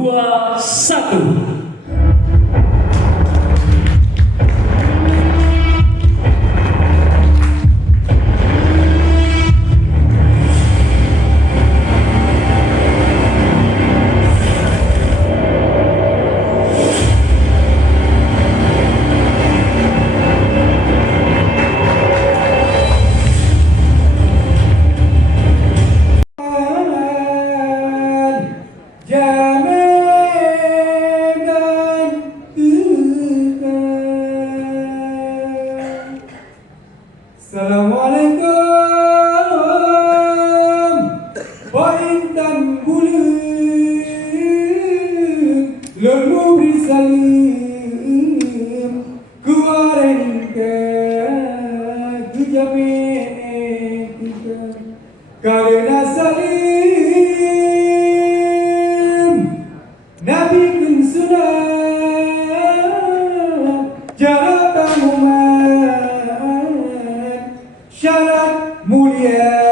2, 1. Assalamualaikum Intan bulan Leluri salim Kuarengka Kujame Karena salim Nabi kun sunat Jaratan umat Syarat mulia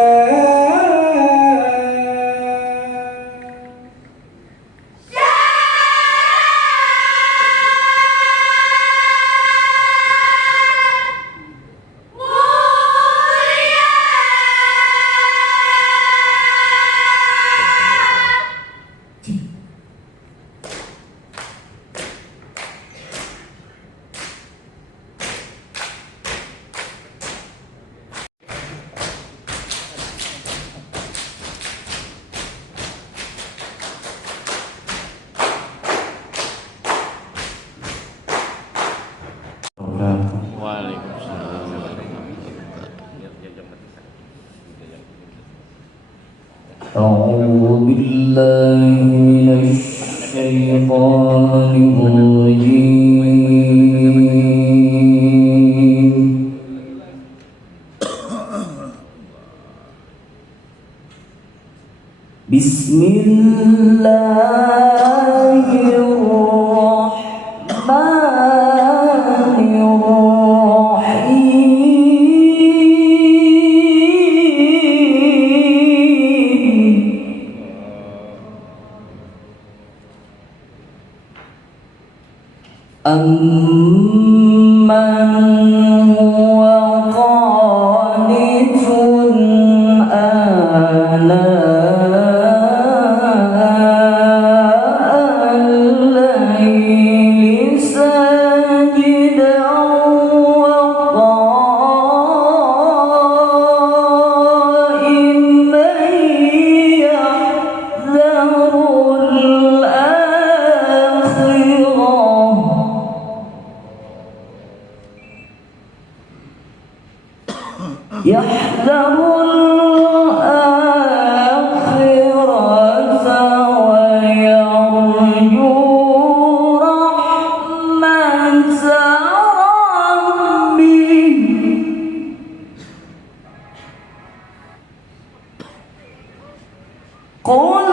أعوذ بالله من الشيطان الرجيم بسم الله الرحمن الرحيم أمن هو قانت آناء الليل ساجدا وقائما يحذر يحذر الآخرة ويرجو رحمة ربه قل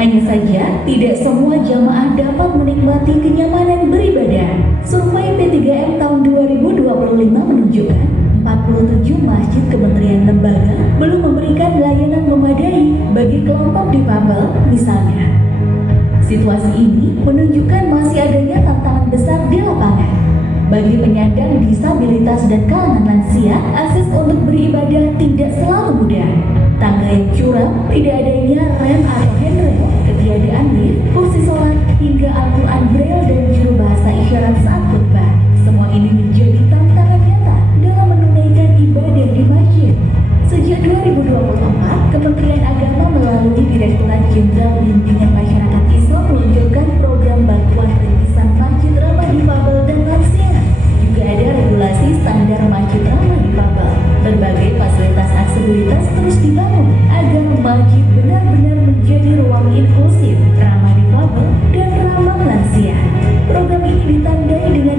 Hanya saja, tidak semua jamaah dapat menikmati kenyamanan beribadah. Survei P3M tahun 2025 menunjukkan 47 masjid kementerian lembaga belum memberikan layanan memadai bagi kelompok difabel misalnya. Situasi ini menunjukkan masih adanya tantangan besar di lapangan. Bagi penyandang disabilitas dan kalangan lansia, akses untuk beribadah tidak selalu mudah. Tangga yang curam, tidak adanya rem atau handrail, ketiadaan lift, kursi sholat, hingga Al-Quran Braille dan juru bahasa isyarat saat khutbah. Semua ini menjadi tantangan nyata dalam menunaikan ibadah di masjid. Sejak 2024, Kementerian Agama melalui Direktorat Jenderal Bimbingan Masyarakat Islam meluncurkan program bantuan rintisan masjid ramah difabel dan lansia. Juga ada regulasi standar masjid ramah difabel. Berbagai fasilitas aksesibilitas terus dibangun agar masjid benar-benar menjadi ruang inklusif, ramah difabel, dan ramah lansia. Program ini ditandai dengan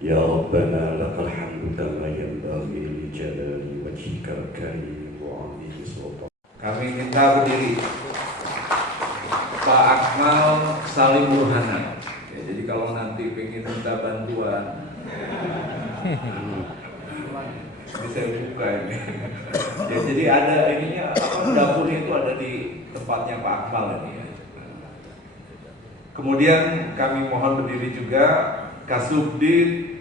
يا ربنا لك الحمد كما ينبغي لجلال وجهك الكريم وعظيم سلطانك. Kami minta berdiri. Pak Akmal Salim Burhanan. Ya, jadi kalau nanti pengen minta bantuan, ini saya buka ini. Ya, jadi ada ininya, dapurnya itu ada di tempatnya Pak Akmal ini. Ya. Kemudian kami mohon berdiri juga Kasubdit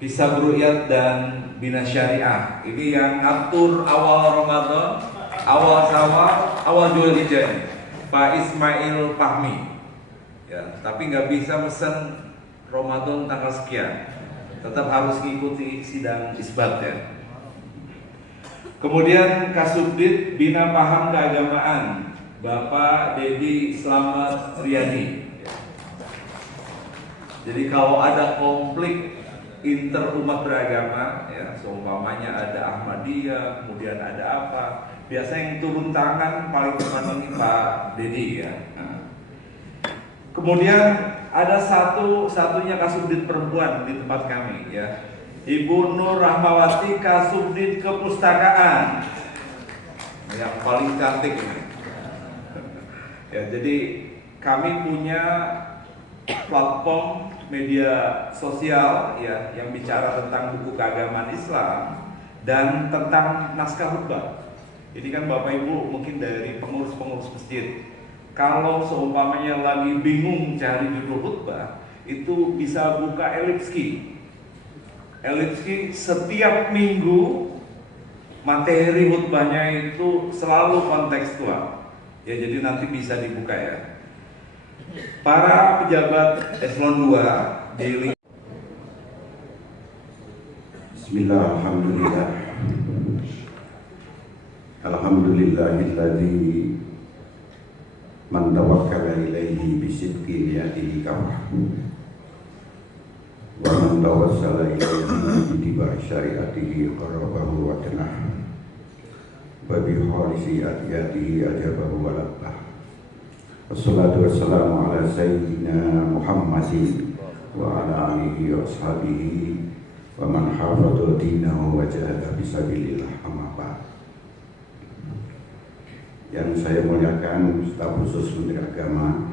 Hisab Ru'yat dan Bina Syariah. Ini yang ngatur awal Ramadan, awal Syawal, awal Dzulhijjah ini. Pak Ismail Fahmi. Ya, tapi nggak bisa mesen Ramadan tanggal sekian. Tetap harus mengikuti sidang isbat ya. Kemudian Kasubdit Bina Paham Keagamaan Bapak Dedi Slamet Riyadi. Jadi kalau ada konflik inter umat beragama, ya, seumpamanya ada Ahmadiyah, kemudian ada apa, biasanya yang turun tangan paling depan ini Pak Dedi ya. Nah. Kemudian ada satunya Kasubdit perempuan di tempat kami ya, Ibu Nur Rahmawati Kasubdit Kepustakaan, yang paling cantik ini. Ya, jadi kami punya platform media sosial ya yang bicara tentang buku keagamaan Islam dan tentang naskah khutbah. Ini kan Bapak Ibu mungkin dari pengurus-pengurus masjid. Kalau seumpamanya lagi bingung cari judul khutbah, itu bisa buka Elipski. Elipski setiap minggu materi khutbahnya itu selalu kontekstual. Ya, jadi nanti bisa dibuka ya. Para pejabat eselon 2 di Bismillah, alhamdulillah. Alhamdulillahilladzi man tawakkala ilaihi bisidqi niyatihi kafah. Wa man tawassala ilaihi bi syariatihi qarabahu wa tanah. Wa bi khalisi atiyatihi ajabahu wa labbah. Wassalatu wassalamu ala sayyidina Muhammadin wa ala alihi wa ashabihi wa man hafadha dinahu wa jahada fisabilillah, amma ba'd. Yang saya muliakan staf khusus Menteri Agama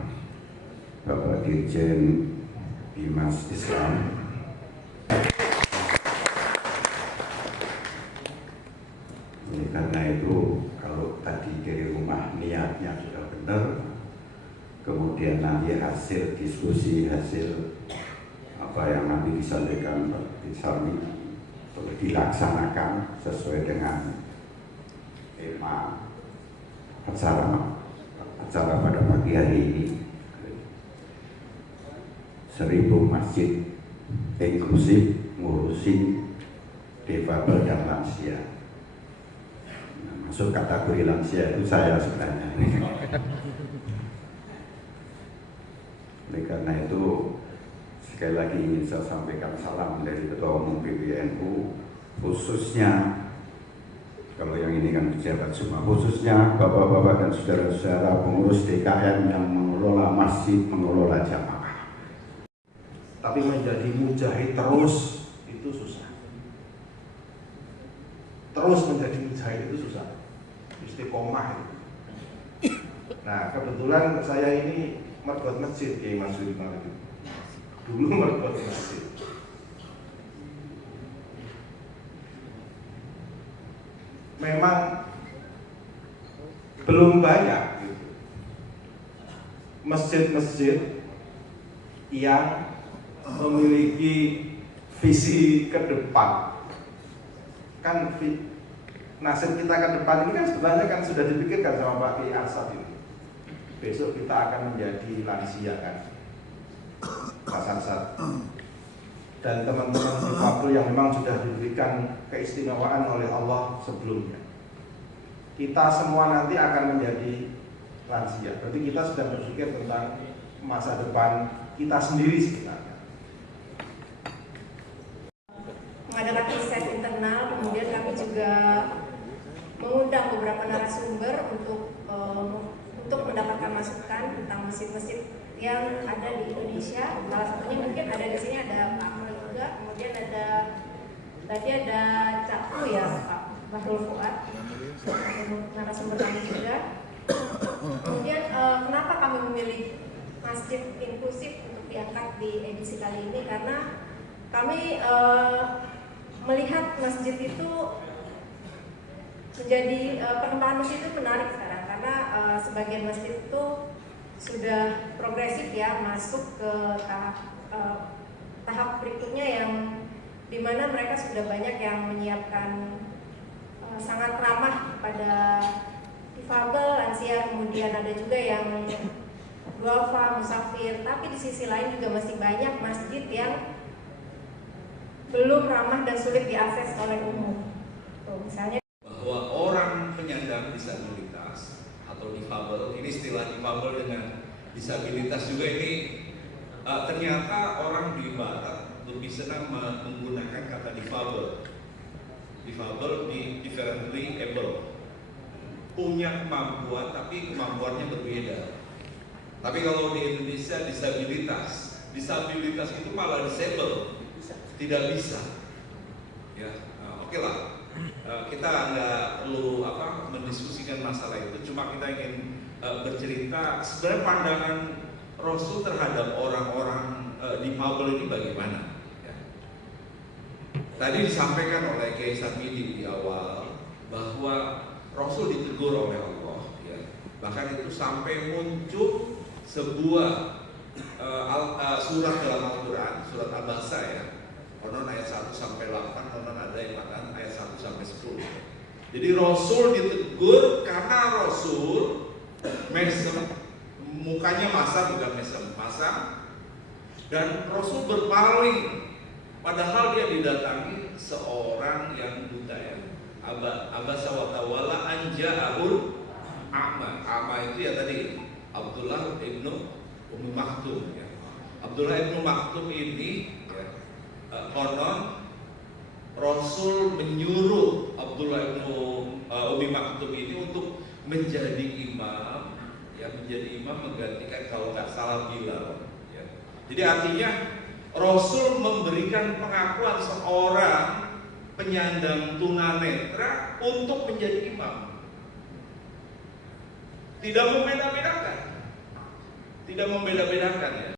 Bapak Dirjen Bimas Islam, karena itu kalau tadi dari rumah niatnya sudah benar, kemudian nanti hasil diskusi, hasil apa yang nanti disampaikan Pak Tisami dilaksanakan sesuai dengan tema acara pada pagi hari ini. 1000 masjid inklusif ngurusin difabel dan lansia. Nah, masuk kategori lansia itu saya sebenarnya. Oleh karena itu sekali lagi ingin saya sampaikan salam dari Ketua Umum PBNU, khususnya kalau yang ini kan pejabat semua, khususnya bapak-bapak dan saudara-saudara pengurus DKM yang mengelola masjid, mengelola jamaah. Tapi menjadi mujahid terus itu susah. Terus menjadi mujahid itu susah. Istiqomah itu. Nah, kebetulan saya ini merbuat masjid Kiai Mansur itu. Dulu merbuat masjid. Memang belum banyak gitu, masjid-masjid yang memiliki visi ke depan. Kan nasib kita ke depan ini kan sebenarnya kan sudah dipikirkan sama Pak Kiai Asad ini. Besok kita akan menjadi lansia kan, Mas Ansar. Dan teman-teman difabel yang memang sudah diberikan keistimewaan oleh Allah sebelumnya. Kita semua nanti akan menjadi lansia. Berarti kita sedang berpikir tentang masa depan kita sendiri sebenarnya. Mengadakan riset internal, kemudian kami juga mengundang beberapa narasumber untuk mendapatkan masukan tentang masjid-masjid yang ada di Indonesia. Salah satunya mungkin ada di sini ada Pak Akmal juga, kemudian tadi ada Cak Fu ya, Pak Bahrul Fuad, narasumber kami juga. Kemudian kenapa kami memilih masjid inklusif untuk diangkat di edisi kali ini? Karena kami melihat masjid itu menjadi perkembangan masjid itu menarik sekarang, karena sebagian masjid itu sudah progresif ya, masuk ke tahap berikutnya yang dimana mereka sudah banyak yang menyiapkan sangat ramah pada difabel, lansia, kemudian ada juga yang duafa, musafir. Tapi di sisi lain juga masih banyak masjid yang belum ramah dan sulit diakses oleh umum. Tuh, misalnya bahwa orang penyandang disabilitas atau difabel, ini istilah difabel dengan disabilitas juga ini ternyata orang di barat lebih senang menggunakan kata difabel. Difabel di differently able, punya kemampuan tapi kemampuannya berbeda. Tapi kalau di Indonesia disabilitas itu malah disable, tidak bisa. Ya, oke lah. Kita nggak perlu mendiskusikan masalah itu. Cuma kita ingin bercerita sebenarnya pandangan Rasul terhadap orang-orang difabel ini bagaimana. Ya. Tadi disampaikan oleh Kiai Sarmidi di awal bahwa Rasul ditegur oleh Allah. Ya. Bahkan itu sampai muncul sebuah surat dalam Al-Quran, surat Abasa ya. Konon ayat 1 sampai 8, konon ada yang mengatakan ayat 1 sampai 10. Jadi Rasul ditegur karena Rasul mesem, mukanya masam, bukan mesem, masam, dan Rasul berpaling, padahal dia didatangi seorang yang buta ya. Abasa wa tawalla an ja'ahul a'ma. A'ma itu ya tadi Abdullah ibnu Ummi Maktum ya. Abdullah ibnu Maktum ini konon Rasul menyuruh Abdullah ibnu Ummi Maktum ini untuk menjadi imam, ya, menjadi imam menggantikan kalau nggak salah Bilal. Ya. Jadi artinya Rasul memberikan pengakuan seorang penyandang tunanetra untuk menjadi imam. Tidak membeda-bedakan, ya.